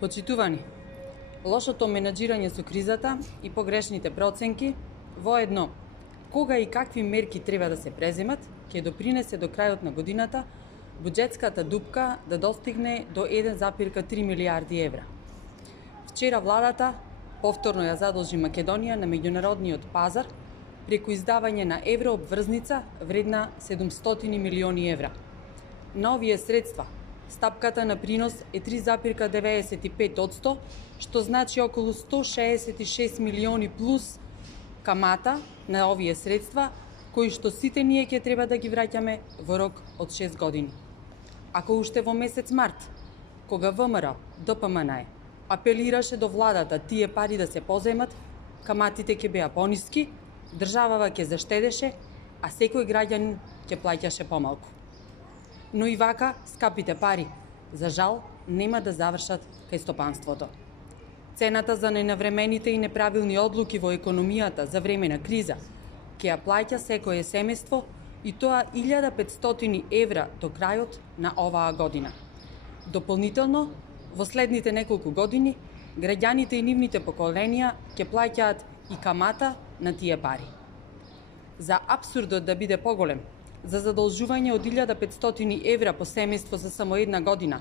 Почитувани, лошото менаџирање со кризата и погрешните проценки, воедно кога и какви мерки треба да се преземат, ќе допринесе до крајот на годината буџетската дупка да достигне до 1,3 милијарди евра. Вчера владата повторно ја задолжи Македонија на меѓународниот пазар преку издавање на еврообврзница вредна 700 милиони евра. На овие средства стапката на принос е 3,95%, што значи околу 166 милиони плюс камата на овие средства, кои што сите ние ќе треба да ги враќаме во рок од 6 години. Ако уште во месец март, кога ВМРО, ДПМН апелираше до владата тие пари да се поземат, каматите ќе беа пониски, државава ќе заштедеше, а секој граѓанин ќе плаќаше помалку. Но и вака, скапите пари, за жал, нема да завршат кај стопанството. Цената за ненавремените и неправилни одлуки во економијата за време на криза ќе ја плаќа секое семејство, и тоа 1500 евра до крајот на оваа година. Дополнително, во следните неколку години, граѓаните и нивните поколенија ќе плаќаат и камата на тие пари. За апсурдот да биде поголем, за задолжување од 1500 евра по семејство за само една година,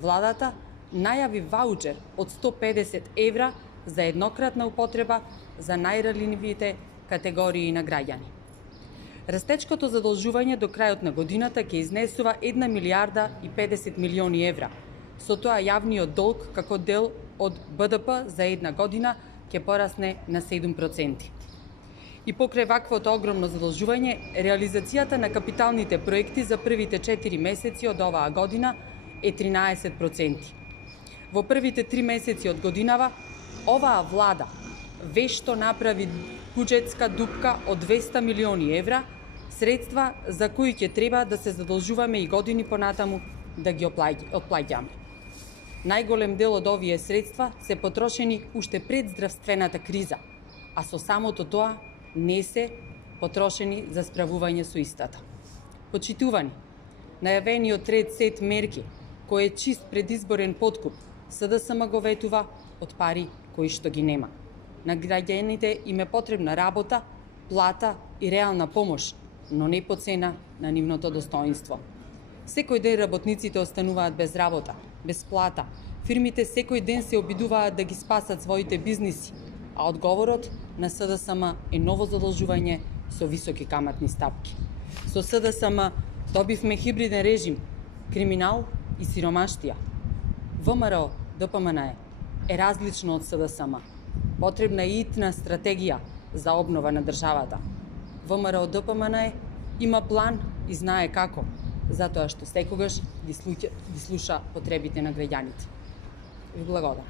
владата најави ваучер од 150 евра за еднократна употреба за најранливите категории на граѓани. Растечкото задолжување до крајот на годината ќе изнесува 1 милијарда и 50 милиони евра. Со тоа јавниот долг како дел од БДП за една година ќе порасне на 7%. И покрај ваквото огромно задолжување, реализацијата на капиталните проекти за првите 4 месеци од оваа година е 13%. Во првите 3 месеци од годинава, оваа влада вешто направи буџетска дупка од 200 милиони евра, средства за кои ќе треба да се задолжуваме и години понатаму да ги отплаќаме. Најголем дел од овие средства се потрошени уште пред здравствената криза, а со самото тоа не се потрошени за справување со истата. Почитувани, најавениот ред сет мерки, кој е чист предизборен подкуп, СДСМ го ветува од пари кои што ги нема. На граѓаните им е потребна работа, плата и реална помош, но не по цена на нивното достоинство. Секој ден работниците остануваат без работа, без плата. Фирмите секој ден се обидуваат да ги спасат своите бизниси, а одговорот на СДСМ е ново задолжување со високи каматни стапки. Со СДСМ добивме хибриден режим, криминал и сиромаштија. ВМРО, ДПМН е различно од СДСМ. Потребна е итна стратегија за обнова на државата. ВМРО, ДПМН има план и знае како, затоа што секогаш ги слуша потребите на граѓаните. Ви благодарам.